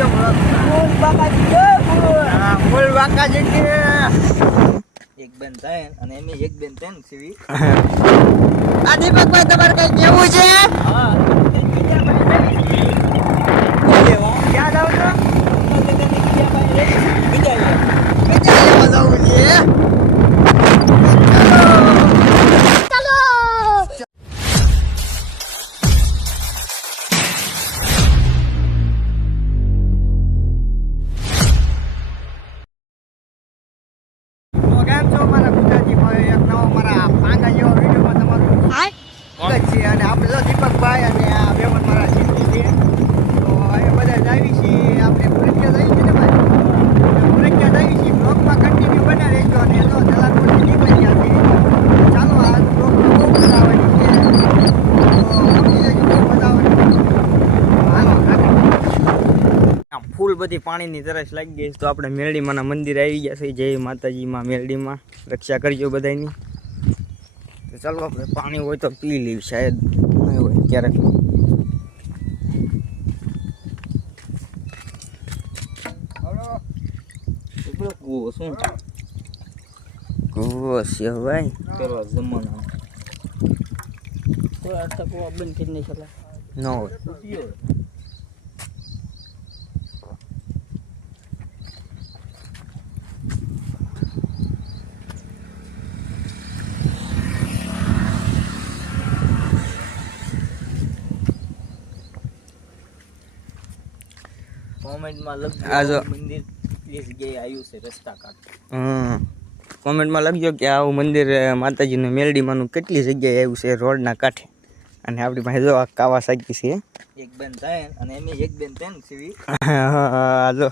રહેજો ફૂલ બાકા એક બેન થાય અને એમ એક બેન થાય ને સીવી આ દીપકભાઈ તમારે કઈ કેવું છે હા ક્યાં જાવ છો અને આપણે તો દીપકભાઈ અને આ બેવન મારા સિદ્ધિ છે તો હવે બધા જાવી છીએ આપણે ફરજિયાત આવી છે ને ભાઈ ફરજિયાત આવી છીએ બ્લોગમાં કન્ટિન્યુ બના રહેજો અને તો જલાકોટથી નીકળી ગયા છે ચાલો આ બ્લોગમાં બહુ મજા આવવાની છે તો બહુ મજા આવવાની ફૂલ બધી પાણીની તરસ લાગી ગઈ તો આપણે મેરડીમાંના મંદિર આવી ગયા છે જય માતાજીમાં મેરડીમાં રક્ષા કરજો બધાની ચાલો આપણે પાણી હોય તો પી લઈએ શાયદ નહીં હોય ક્યારેક શું કુવો છે ભાઈ પેલા જમાના કોઈ અર્થ કુવા બંધ કરી નહીં શકે ન હોય કોમેન્ટમાં લખજો મંદિર કેટલી જગ્યાએ આવ્યું છે રસ્તા કાંઠે કોમેન્ટમાં લખજો કે આવું મંદિર માતાજીનું મેરડીમાંનું કેટલી જગ્યાએ આવ્યું છે રોડના કાંઠે અને આપણી પાસે જો આ કાવાસાકી છે એક બેન થાય અને એમ એક બેન થાય ને સીવી હા જો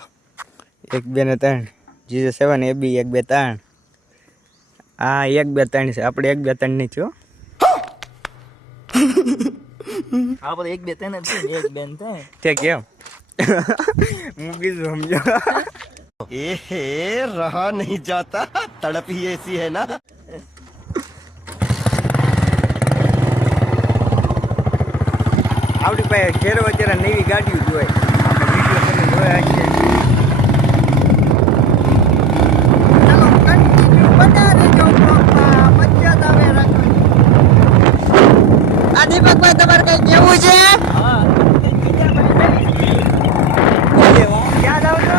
એક બેન ત્રણ જીજે 7 એ બી 1 2 3 આ 1 2 3 છે આપણે 1 2 3 નહીં છો આ બધું 1 2 3 છે એક બેન થાય તે કેમ मूवी समझो ए रहा नहीं जाता तड़प ही ऐसी है ना આવડી પાસે ઘેર વચ્ચે નવી ગાડીઓ જોઈ આપણે વિડીયો જોયા છે ચાલો કન્ટિન્યુ બતા રહેજો બ્લોગમાં મજા આવે રાખો આ દીપકભાઈ તમારે કઈ કેવું છે હા ક્યાં જાવ છો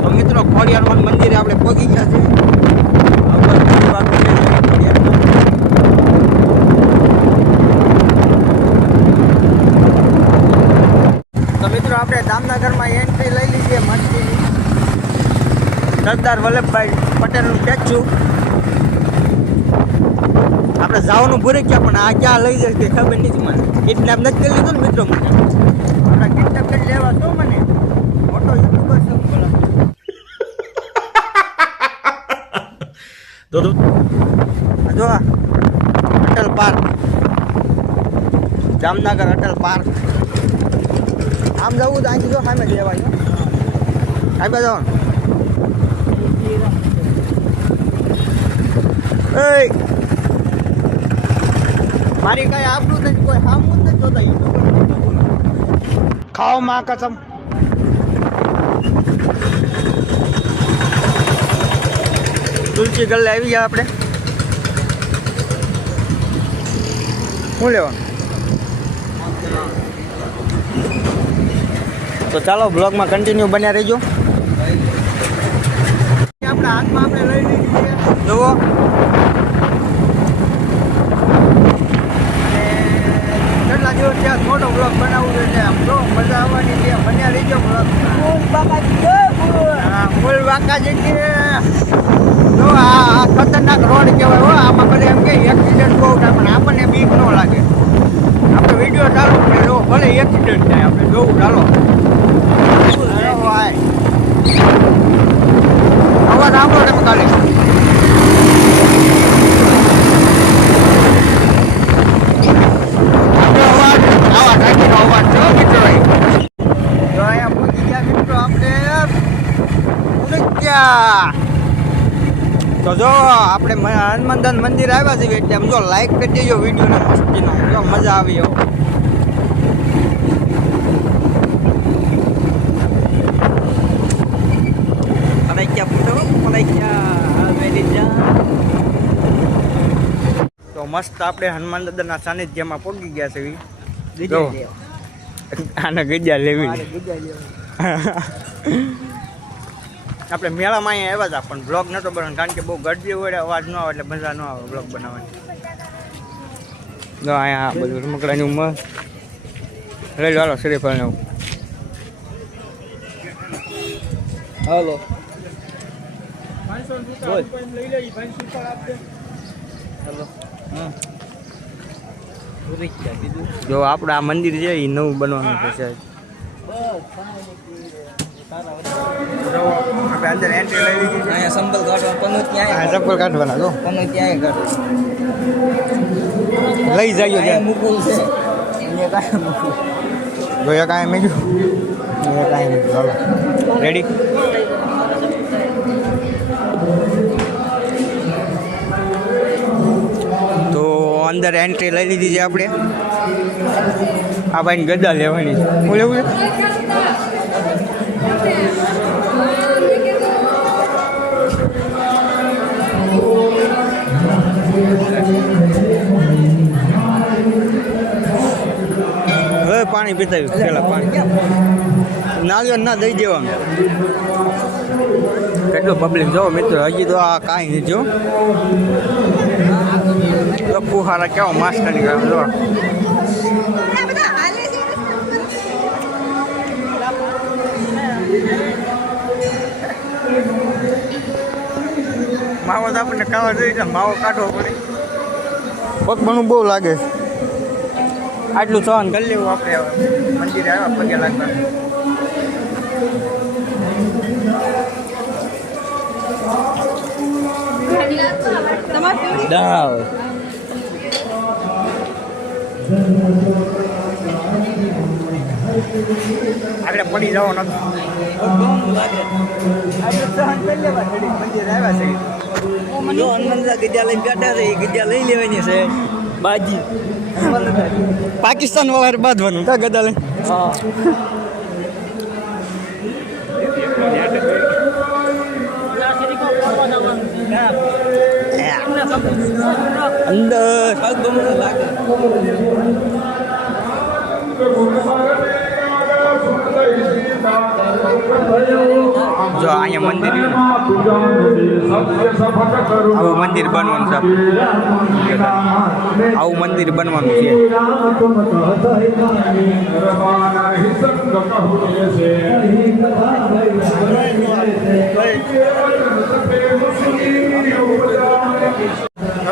તો મિત્રો ખોડિયાર મંદિરે આપણે પહોંચી ગયા છે તો મિત્રો આપણે જામનગરમાં એન્ટ્રી લઈ લીધી મસ્તીની સરદાર વલ્લભભાઈ પટેલનું સ્ટેચ્યુ આપણે જવાનું ભૂરી ગયા પણ આ ક્યાં લઈ જશે ખબર નથી મને કિડનેપ નથી કરી લીધું ને મિત્રો મને આપણે કિડનેપ કરી લેવા છો મને મોટો યુટ્યુબર છે જો અટલ પાર્ક જામનગર અટલ પાર્ક આમ જવું તો અહીંથી જો સામે જવાય સાહેબ જવાનું મારી કઈ આપણું નથી કોઈ સામું જ નથી જોતા યુટ્યુબર ખાઓ માં કસમ તુલસી ગલ્લે આવી ગયા આપણે શું લેવાનું તો ચાલો બ્લોગમાં કન્ટિન્યુ બન્યા રહેજો આપણા હાથમાં આપણે લઈ લીધી છે જુઓ કેટલા દિવસ ત્યાં મોટો બ્લોગ બનાવવું છે આમ જો મજા આવવાની છે બન્યા રહીજો બ્લોગ ફૂલ બાકા જગ્યાએ જો આ ખતરનાક રોડ કહેવાય હો આમાં ભલે એમ કે એક્સિડન્ટ બહુ થાય પણ આપણને બીક ન લાગે આપણે વિડીયો ચાલુ કરીએ જો ભલે એક્સિડન્ટ થાય આપણે જોવું ચાલો અવાજ સાંભળો તમે કાલે તો જો આપણે હનુમાનદાન મંદિર આવ્યા છીએ એટલે આમ જો લાઈક કરી દેજો વિડીયોને મસ્તીનો જો મજા આવી એવો તો મસ્ત આપણે હનુમાન દાદાના સાનિધ્યમાં પહોંચી ગયા છે જો આને ગજા લેવી આપણે મેળામાં અહીંયા આવ્યા હતા પણ બ્લોગ નહોતો બનાવવાનો કારણ કે બહુ ગરદી હોય અવાજ ન આવે એટલે મજા ન આવે બ્લોગ બનાવવાની જો અહીંયા બધું રમકડાની ઉંમર લઈ લો હાલો શ્રીફળ હાલો જો આપણે આ મંદિર છે એ નવું બનવાનું છે સાહેબ અંદર એન્ટ્રી લઈ લીધી છે અહીંયા સંપલ કાઢવાનું સંપલ કાઢવાના જો ક્યાંય લઈ જાય ત્યાં મૂકવું છે જો એક કાંઈ મેં ચાલો રેડી તો અંદર એન્ટ્રી લઈ લીધી છે આપણે આ ભાઈ ગદા લેવાની છે હું લેવું છે હવે પાણી પીતાવ્યું પેલા પાણી નાળિયો ના દઈ દેવાનું કેટલું પબ્લિક જો મિત્રો હજી તો આ કાંઈ નહીં જો ફુહારા કેવો માસ્ટરની કામ જો માવો તો આપણને ખાવા જોઈએ છે માવો કાઢવો પડે પગભણું બહુ લાગે આટલું સહન કરી લેવું આપણે મંદિરે આવ્યા પગે લાગતા દાવ આપણે પડી જવો નથી મંદિરે આવ્યા છે જો હનુમાનદા ગજા લઈને બેઠા છે એ ગજા લઈ લેવાની છે બાજી પાકિસ્તાન વાળા બાંધવાનું કા ગદા લઈને હા જો અહીંયા મંદિર આવું મંદિર બનવાનું છે આવું મંદિર બનવાનું છે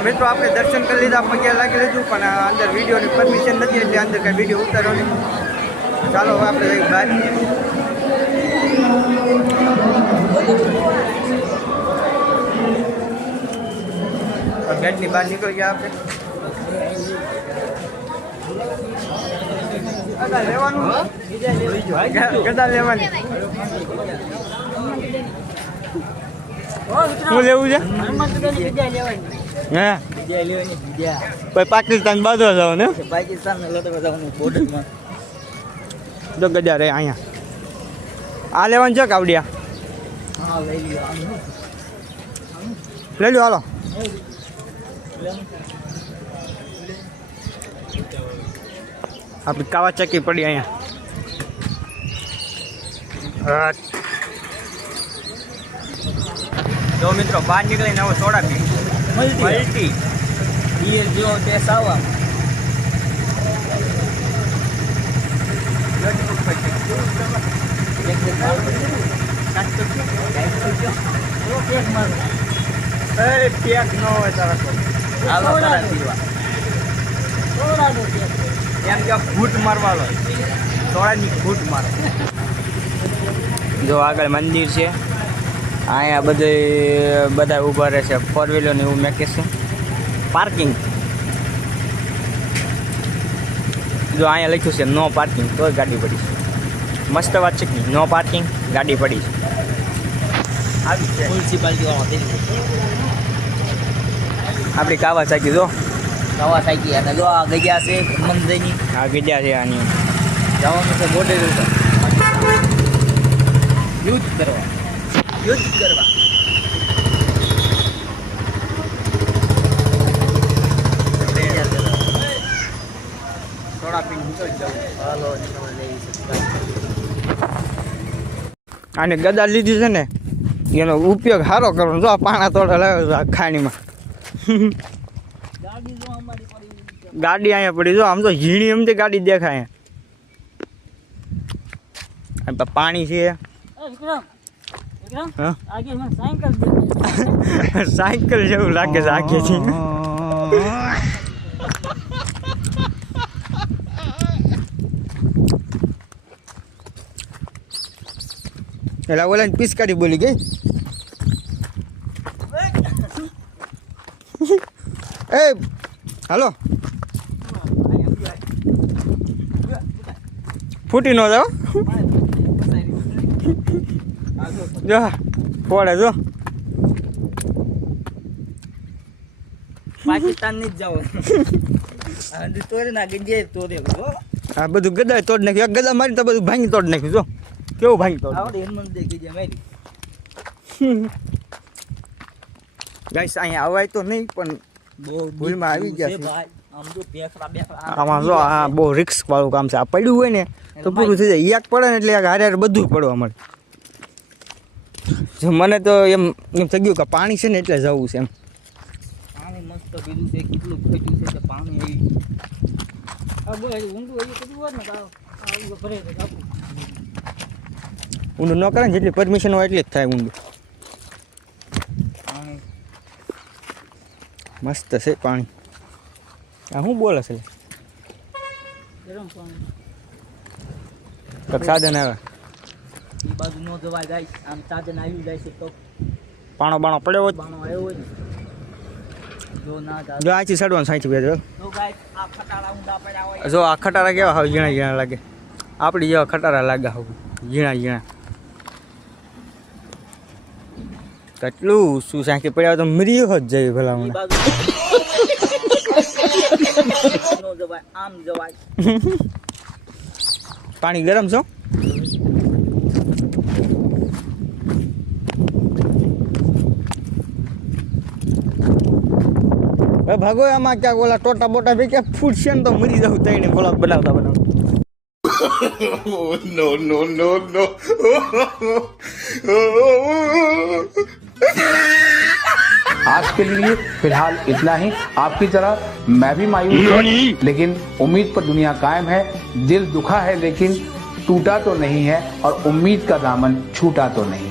મિત્રો આપણે દર્શન કરી લીધા પગે લાગી લીધું પણ અંદર વિડીયોની પરમિશન નથી એટલે અંદર કઈ વિડીયો ઉતારો નહીં ચાલો હવે આપણે જઈએ બહાર ગેટની બહાર નીકળી ગયા આપણે લેવાનું ગદા લેવાની શું લેવું છે હા પાકિસ્તાન બાજુ જાવ ને પાકિસ્તાન બોર્ડરમાં તો ગજા રે અહીંયા આ લેવાનું છે કાવડિયા લઈ લો હાલો આપણી કાવા ચક્કી પડી અહીંયા જો મિત્રો બહાર નીકળીને હવે સોડા પી મલ્ટી બિયર જેવો ટેસ્ટ આવવા પેક ન હોય તારા એમ કે ફૂટ મારવાનો સોળાની ફૂટ મારો જો આગળ મંદિર છે અહીંયા બધા ઊભા રહે છે ફોર વ્હીલરને એવું મેકે છે પાર્કિંગ જો અહીંયા લખ્યું છે નો પાર્કિંગ તોય ગાડી પડી છે મસ્ત વાત છે કે નો પાર્કિંગ ગાડી પડી છે આવી છે મ્યુનિસિપાલિટી વાળા આપણી કાવાસાકી જો કાવાસાકી અને જો આ ગયા છે મંદિરની આ ગયા છે આની જવાનું છે બોર્ડર ઉપર યુદ્ધ કરવા થોડા પીને નીકળી જાવ. હાલો આને ગદા લીધી છે ને એનો ઉપયોગ સારો કરવાનો. જો આ પાણા તોડા લાવ્યો છે આ ખાણીમાં. ગાડી જો અમારી પડી ગાડી અહીંયા પડી જો આમ તો ઝીણી એમ ગાડી દેખાય. આ તો પાણી છે. વિક્રમ હા આગે મને સાયકલ દેખાય સાયકલ જેવું લાગે છે આગેથી. એટલે ઓલા પિચકારી બોલી ગઈ. એ હાલો ફૂટી ન જાઓ. જો પડે જો પાકિસ્તાન ની જ જાવ અને તોરે ના ગજે તોરે આ બધું ગદા તોડ નાખ્યું. ગદા મારી તો બધું ભાંગી તોડ નાખ્યું. જો કેવું ભાંગી તોડ. આવડે હેમંત દે ગજે મારી ગાઈસ અહીંયા અવાય તો નહીં પણ બહુ ભૂલમાં આવી ગયા છે. ભાઈ આમ જો બેખડા આમાં જો આ બહુ રિસ્ક વાળું કામ છે. આ પડ્યું હોય ને તો પૂરું થઈ જાય. એક પડે ને એટલે હારે હારે બધું પડવા મળે. જો મને તો એમ થઈ ગયું કે પાણી છે ને એટલે જવું છે એમ. પાણી મસ્ત પીધું છે કેટલું ફેટ્યું છે કે પાણી આવી આ બોલ ઊંડું આવી કીધું હોત ને આ ભરે આપું ઊંડું ન કરે ને જેટલી પરમિશન હોય એટલી જ થાય ઊંડું. પાણી મસ્ત છે પાણી. આ શું બોલે છે? ગરમ પાણી કંઈક સાધન આવે. એ બાજુ ન જવાય જાય આમ સાધન આવી જાય છે તો પાણો બાણો પડ્યો હોય બાણો આવ્યો હોય ને જો ના જાય જો આથી ચડવાનું સાચી બે. તો ગાય આ ફટાડા ઊંડા પડ્યા હોય જો આ ખટારા કેવા હોય ઝીણા ઝીણા લાગે. આપણી જેવા ખટારા લાગે હોય ઝીણા ઝીણા. કેટલું શું સાંકી પડ્યા હોય તો મરી હોત જાય ભલા એ મને. બાજુ ન જવાય આમ જવાય પાણી ગરમ છો? ભાગો આમાં ક્યાંક ઓલા ટોટા બોટા ભી ક્યાંક ફૂટશે ને તો મરી જાવ તઈને બ્લોગ બનાવતા બનાવતા. no, no, no, no. आज के लिए फिलहाल इतना ही। आपकी तरह मैं भी मायूस हूं, लेकिन उम्मीद पर दुनिया कायम है। दिल दुखा है लेकिन टूटा तो नहीं है और उम्मीद का दामन छूटा तो नहीं।